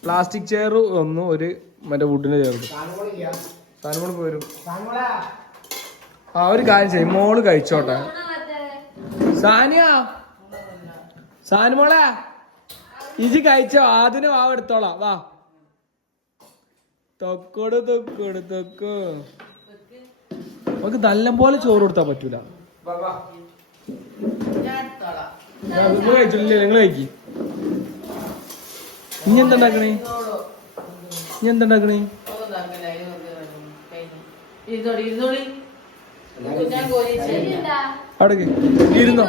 പ്ലാസ്റ്റിക് ചെയർ ഒന്നും ഒരു മറ്റേ വുഡിന്റെ ചെയർ സാധനം പോരും. ആ ഒരു കാര്യം ചെയ്യും, മോള് കഴിച്ചോട്ടെ. സാനുമോളെ ഇജി കഴിച്ചോ, ആദ്യം വാവ് എടുത്തോളാം. വാ തൊക്കോട് നമുക്ക് നല്ല പോലെ ചോറ് കൊടുത്താൻ പറ്റൂല. നിങ്ങൾ കഴിച്ചില്ലേ? നിങ്ങൾ കഴിക്കി. ഇനി എന്താ ഉണ്ടാക്കണേ? അവിടെ ഇരുന്നോ.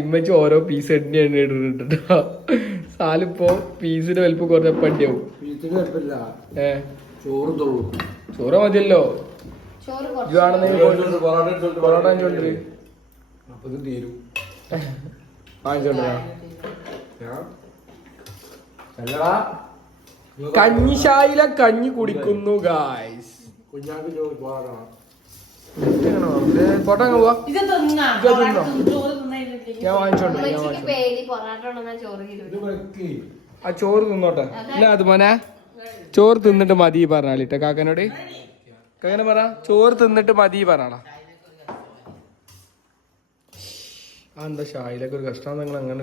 ഇമ്മച്ച് ഓരോ പീസ് എണ്ണ ഇട്ടിട്ടോ. സാലിപ്പോ പീസിന്റെ വലിപ്പം കുറഞ്ഞപ്പോ അടിയാവും. ചോറ് മതിയല്ലോ. ഇതാണെന്നെങ്കിൽ പൊറോട്ട വാങ്ങിച്ചോണ്ടിരി. കഞ്ഞിശായില കഞ്ഞി കുടിക്കുന്നു ഗായ്സ്. പോട്ടെ പോവാ. ഞാൻ വാങ്ങിച്ചോണ്ട് ആ ചോറ് തിന്നോട്ടെ. ഇല്ല അത് മോനെ ചോറ് തിന്നിട്ട് മതി പറഞ്ഞാളിട്ട കാക്കനോട്. കാക്കനെ പറ ചോറ് തിന്നിട്ട് മതി പറഞ്ഞാളാ. എന്താ ഷായിലൊക്കെ ഒരു കഷ്ടം. നിങ്ങൾ അങ്ങനെ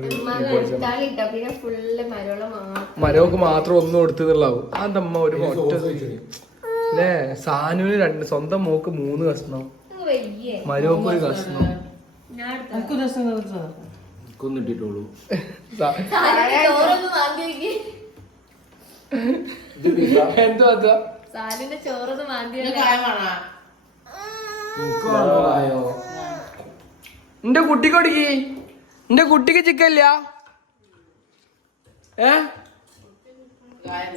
മരവൊക്കെ മാത്രം ഒന്നും കൊടുത്തുള്ളാവും. അതെന്തമ്മ ഒരു ഒറ്റ അല്ലേ. സാനുവിന് സ്വന്തം മോക്ക് 3 കഷ്ണം, മരവൊക്കെ ഒരു കഷ്ണം. കൊന്നിട്ടിട്ടുള്ളൂ. എന്തോ അതാ ചോറൊന്ന് മാന്തി. എന്റെ കുട്ടിക്കൊടുക്കി. എന്റെ കുട്ടിക്ക് ചിക്കല്ല.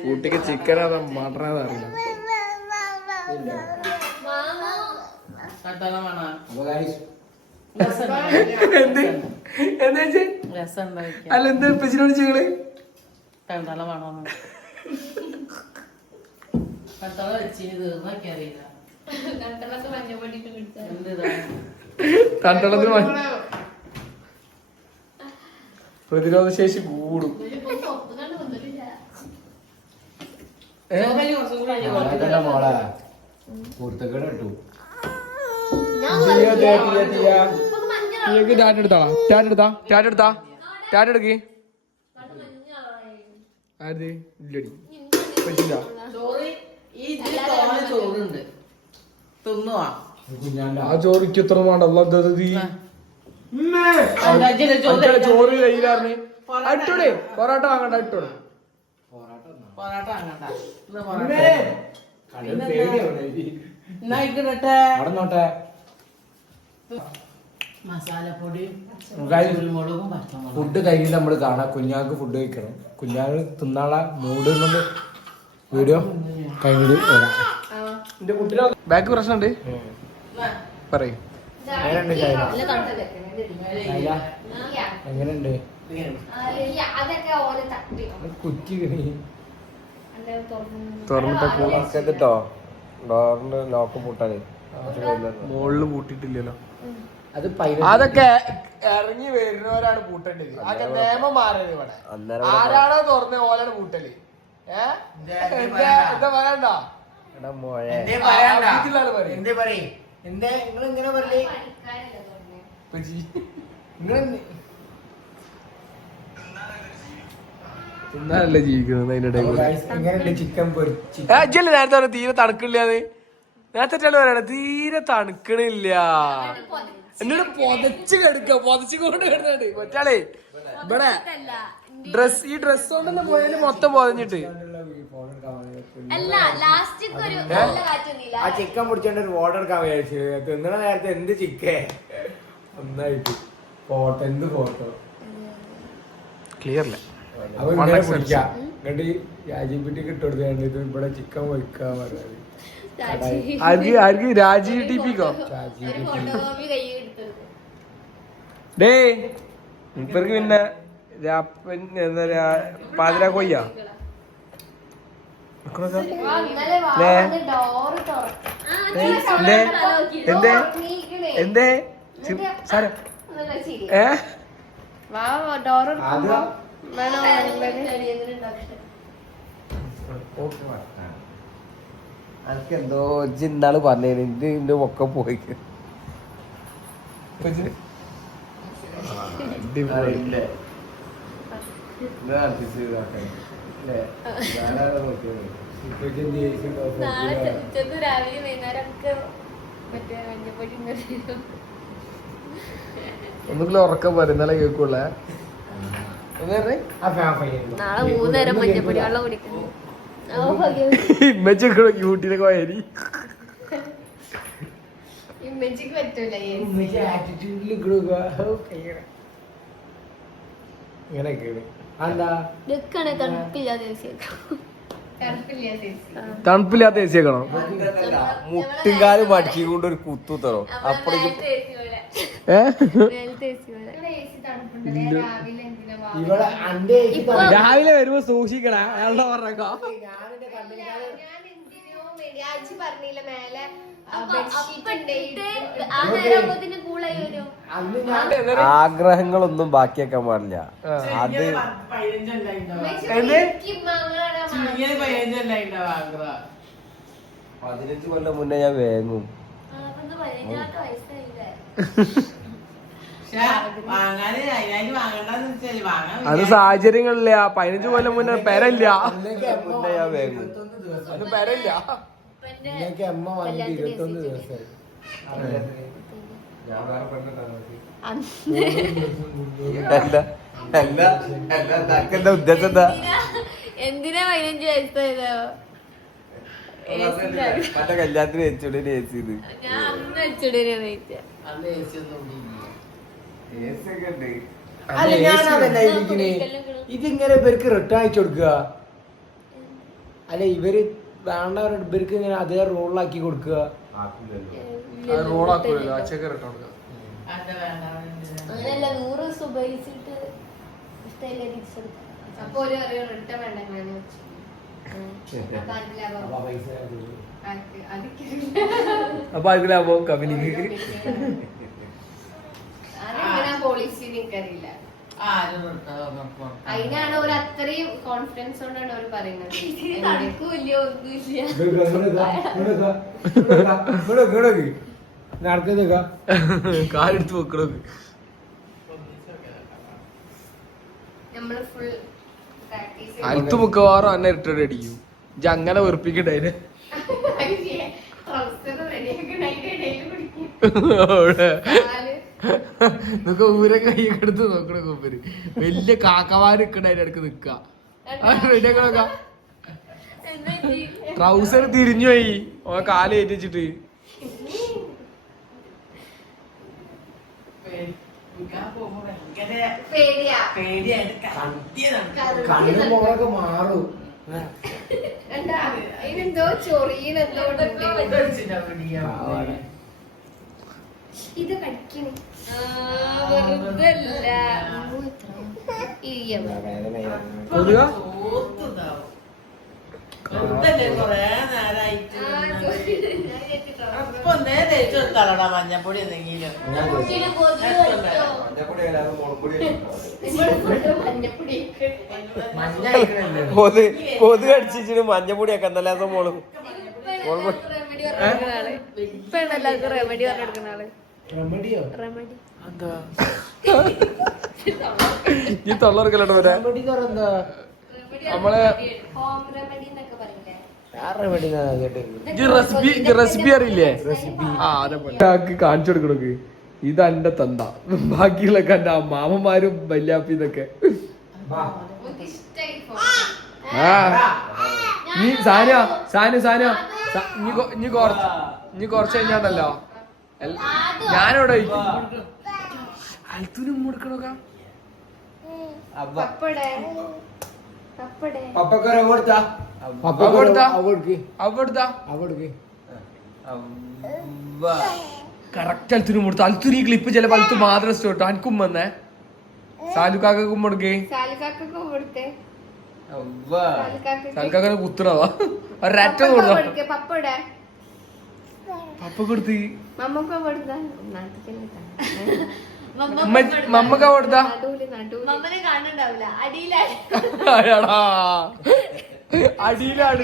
കുട്ടിക്ക് ചിക്കനാ മട്ടനാ അറിയില്ല. അല്ല എന്താ ഇപ്പച്ചിനോട് ചെയ്യണേ? തണ്ടളത്തിന് പ്രതിരോധ ശേഷി കൂടും. മോളെ കുർത്തക്കേട് കിട്ടു. ടാറ്റെടുക്ക്. ആര് ഇല്ലടി പറ്റില്ല. ആ ചോറിക്ക് എത്ര വേണ്ട. ചോറ് കയ്യിലാർന്ന് അട്ടോടെ പൊറോട്ട വാങ്ങണ്ട. അട്ടോടെ നടന്നോട്ടെ. ഫുഡ് കഴിഞ്ഞിട്ട് നമ്മള് കാണാം. കുഞ്ഞാക്ക് ഫുഡ് കഴിക്കണം. കുഞ്ഞാക്ക് തിന്നാളെ മൂഡ് കൊണ്ട് വീഡിയോ കഴിഞ്ഞിട്ട് വരാം. ബാക്ക് പ്രശ്നമുണ്ട് പറയും. എങ്ങനെയുണ്ട് കുറ്റി തുറന്നിട്ടോ ഡോറിന്റെ ലോക്ക് പൂട്ടാനേ. മുകളില് പൂട്ടിട്ടില്ലല്ലോ. അത് അതൊക്കെ ഇറങ്ങി വരുന്നവരാണ് പൂട്ടേണ്ടത്. അതൊക്കെ നിയമം മാറരുത് ഇവിടെ. ആരാണോ തുറന്ന ഓലാണ് പൂട്ടല്. എന്താ പറയണ്ട. തിന്നാനല്ലേ ജീവിക്കുന്നത്. അതിന്റെ ചിക്കൻ നേരത്തെ പറഞ്ഞ തീരെ തണുക്കില്ലാന്ന്. നേരത്തെ പറയണ തീരെ തണുക്കണില്ല. എന്നോട് പൊതച്ച് കിടക്ക. പൊതച്ച് കൊണ്ട് കിടന്നുണ്ട് മറ്റാളേ. ഇവിടെ ഈ ഡ്രസ് കൊണ്ടൊന്നും പോയാലും മൊത്തം പൊതഞ്ഞിട്ട്. ആ ചിക്കൻ പിടിച്ചോണ്ട് ഒരു ഓർഡർ എടുക്കാൻ വിചാരിച്ചു. തിന്നണ നേരത്തെ എന്ത് ചിക്കൻ ഒന്നായിട്ട് ഫോട്ടോ എന്ത് ഫോട്ടോ ക്ലിയർ അല്ലേ? അപ്പൊ എന്നിട്ട് രാജീവിട്ടിക്ക് ഇട്ടുകൊടുത്താണ് ഇത് ഇവിടെ ചിക്കൻ വയ്ക്കാൻ പറഞ്ഞത്. ആർക്ക് രാജീവ് ടിപ്പിക്കോ ഒരു ഫോട്ടോകോപ്പി കൈ എടുത്തു. ഡേ ഇവർക്ക് പിന്നെ എന്താ പറയാ പാതിരാ കൊയ്യ എന്തേ എന്തേ സാരം അനക്ക് എന്തോ ഇന്നാള് പറഞ്ഞേന് ഇത് എന്റെ ഒക്കെ പോയി രാവിലെ വൈകുന്നേരം ഒക്കെ മറ്റേ മഞ്ഞപ്പൊടി ഒന്നുകിലും ഉറക്കം പറയും ഇന്നലെ കേൾക്കുള്ളേ നാളെ 3 നേരം മഞ്ഞപ്പൊടി വെള്ളം കുടിക്കുന്നു. ഇമ്മച്ചൊക്കെ ക്യൂട്ടിയിലൊക്കെ വരി ഇമ്മച്ചിക്ക് പറ്റൂല. ഇങ്ങനെയൊക്കെയാണ് എന്താ തണുപ്പില്ലാത്ത എ സി ആക്കണോ മുട്ടുംകാല് മടക്കി കൊണ്ട് ഒരു കുത്തുത്തറോ അപ്പഴേക്കും ഇവിടെ അന്റെ രാവിലെ വരുമ്പോ സൂക്ഷിക്കണ അയാളുടെ പറഞ്ഞേക്കോ പറഞ്ഞില്ല മേലെ ആഗ്രഹങ്ങളൊന്നും ബാക്കിയാക്കാൻ പാടില്ല. അത് 15 കൊല്ലം മുന്നേ ഞാൻ വേങ്ങും. അത് സാഹചര്യങ്ങളില്ല. 15 കൊല്ലം മുന്നേ പെരല്ല മുന്നേ ഞാൻ വേങ്ങും. അത് പെരല്ല. നിങ്ങൾക്ക് അമ്മ വന്നിട്ട് 21 ദിവസമായി. എന്താ ഉദ്ദേശം എന്താ? എന്തിനാ 15 വയസ്സായതോ? മറ്റേ കല്യാണത്തിന് വെച്ചോണ്ട് ഏസി ഇത് ഞാൻ അന്ന് വെച്ചിടേനെ വെയിറ്റ്. അല്ല ഞാനതല്ല ഇരിക്കണേ. ഇതിങ്ങനെ ഇവർക്ക് റിട്ടേൺ അയച്ചു കൊടുക്കുക. അല്ല ഇവര് വേണ്ടവരുടെ ഇവർക്ക് ഇങ്ങനെ അതേ റോളിലാക്കി കൊടുക്കുക. റോളാക്കൂലോ അച്ചക്ക് റിട്ടേൺ അങ്ങനെയല്ല 100 ദിവസം ഉപയോഗിച്ചിട്ട് ഇഷ്ടമില്ല തിരിച്ചെടുക്കാം. അപ്പൊ ഒരു റിട്ടേൺ വേണ്ട അപ്പൊ അതിലാവോ കമ്പനിക്ക് പോളിസി എനിക്കറിയില്ല. അതിനാണ് ഒരു അത്രയും കോൺഫിഡൻസ് കൊണ്ടാണ് അവർ പറയുന്നത്. നടക്കൂല്ലോ ഒന്നുമില്ല. കാലെടുത്ത് വെക്കണോ നമ്മള് ഫുൾ പ്രാക്ടീസ് അൽത്ത് മിക്കവാറും അന്നെ റിട്ടേൺ അടിക്കും. ഇജ്ജ് അങ്ങനെ വെറുപ്പിക്കണ്ടേ നിനക്ക് ഊരെ കൈയൊക്കെ എടുത്ത് നോക്കണ കൊമ്പര് വലിയ കാക്കമാര് നിക്കണ അതിന്റെ അടുക്ക് നിക്ക ട്രൗസർ തിരിഞ്ഞു പോയി ഓ കാല് ഏറ്റിച്ചിട്ട് കണ്ണിന് മോളൊക്കെ മാറും. ഇതിനെന്തോ ചൊറിയനെന്തോ ഇത് കടിക്കണേ വെറുതെ അല്ല. മഞ്ഞപ്പൊടി എന്തെങ്കിലും കൊതു കടിച്ചിട്ട് മഞ്ഞപ്പൊടിയൊക്കെ എന്തല്ലാത്ത മോളും ഇപ്പൊ എല്ലാവർക്കും റെമഡി പറഞ്ഞെടുക്കുന്ന ആള്. റെമഡിയോ? റെമഡി ഈ തൊള്ളർക്കല്ലോ വരാ റെമഡിക്കാരെന്താ? നമ്മളെ ഹോം റെമഡി എന്നൊക്കെ പറയില്ലേ? റെമഡി റെസിപ്പി അറിയില്ലേ? ആ അതേപോലെ കാണിച്ചു കൊടുക്കണക്ക് ഇത് എന്റെ തന്ത ബാക്കിയുള്ളൊക്കെ എന്റെ മാമന്മാരും വല്യാപ്പി ഇതൊക്കെ. നമുക്ക് ഇഷ്ടായി ആ നീ സാനിയ സാനു സാനിയ നീ കുറച്ച് കഴിഞ്ഞാണ്ടല്ലോ ഞാനിവിടെ അൽത്തുനും കൊടുക്കണോക്ക പപ്പടേ പപ്പടെ പപ്പക്കൊരു കൊടുത്താ കറക്റ്റ് അൽത്തുന് കൊടുത്തു. അൽത്തുന് ഈ ക്ലിപ്പ് ചിലപ്പോ അൽത്തു മാത്രം ഇഷ്ടപ്പെട്ടു. അനക്കും വന്നേ സാലുക്കാക്കും കൊടുക്കേ. സാലിക്കാക്കൊക്കെ കൊടുത്തേ. സാലുക്കാക്കനെ കുത്തുറവാ ഒരറ്റം കൊടുത്താ പപ്പടെ പപ്പ കൊടുത്ത് മമ്മക്ക കൊടുത്താ മമ്മക്ക കൊടുത്താ മമ്മനെ കാണുന്നുണ്ടാവില്ല. അടിയിലാണ് അടിയിലാണ്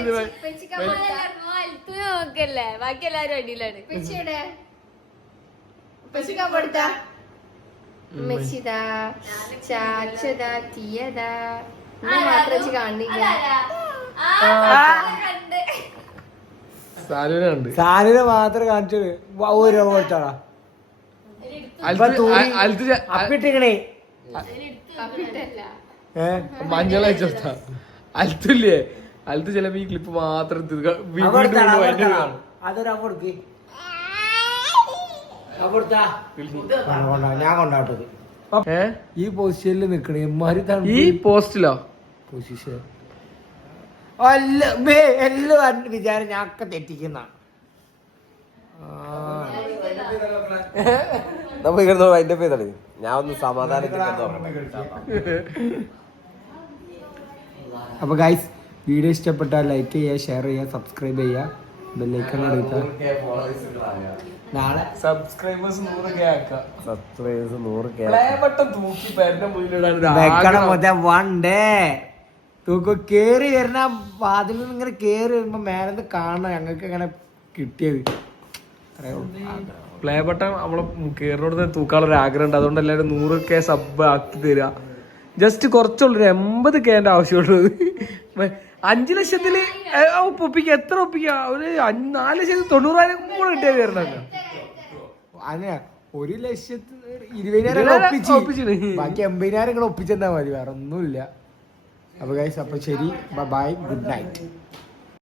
നോക്കല്ലേ. ബാക്കി എല്ലാരും അടിയിലാണ്. കൊടുത്താ മെച്ചിതാ ചാച്ചതാ തീയതാ മാത്രം കാണില്ല. സാലുനുണ്ട്. സാലിനെ മാത്രം കാണിച്ചത് ഒരു രൂപ കൊടുത്താടാ. അപ്പിട്ടിക്കണേ മഞ്ഞൾ അയച്ചോട്ടാ. അൽത്തുല്ലേ അൽത്ത് ചിലപ്പോ ഈ ക്ലിപ്പ് മാത്രം അതൊരു കൊടുക്ക്. ഞാൻ കൊണ്ടാട്ടത് ഈ പൊസിഷനിൽ നിക്കണേ ഈ പോസ്റ്റിലോ പൊസിഷൻ എല്ലാം വിചാരം ഞാൻ ഒക്കെ തെറ്റിക്കുന്ന. ഞാൻ ഒന്ന് സമാധാനത്തിൽ അപ്പൊ ഗൈസ് വീഡിയോ ഇഷ്ടപ്പെട്ടാൽ ലൈക്ക് ചെയ്യുക, ഷെയർ ചെയ്യുക, സബ്സ്ക്രൈബ് ചെയ്യുക, ബെല്ലൈക്കൺ അടിക്കുക. നാളെ സബ്സ്ക്രൈബേഴ്സ് 100K ആക്കാം. സബ്സ്ക്രൈബേഴ്സ് 100K ബട്ടൺ തൂക്കി പേരുടെ മുന്നിലിടാൻ വെക്കണം മറ്റേ വൺ ഡേ തൂക്ക് കേറി വരുന്ന വാതിൽ നിന്ന് ഇങ്ങനെ കേറി വരുമ്പോ മേലെന്ന് കാണണം ഞങ്ങൾക്ക് ഇങ്ങനെ കിട്ടിയത്. പ്ലേ ബട്ടൺ നമ്മളെ കേറിനോട് തൂക്കാനുള്ള ആഗ്രഹം ഉണ്ട്. അതുകൊണ്ട് എല്ലാവരും 100K സബ് ആക്കി തരിക. ജസ്റ്റ് കുറച്ചുള്ളൊരു 80K ആവശ്യമുള്ളത്. 5 ലക്ഷത്തില് ഒപ്പിക്കുക. എത്ര ഒപ്പിക്കുക? ഒരു 4,90,000 കൂടെ കിട്ടിയാൽ കയറണം. അങ്ങനെ 1,20,000 ഒപ്പിച്ച് ബാക്കി 80,000 ഒപ്പിച്ചെന്നാ മതി, വേറെ ഒന്നുമില്ല. അപ്പൊ ഗൈസ് അപ്പൊ ശരി, ബൈ, ഗുഡ് നൈറ്റ്.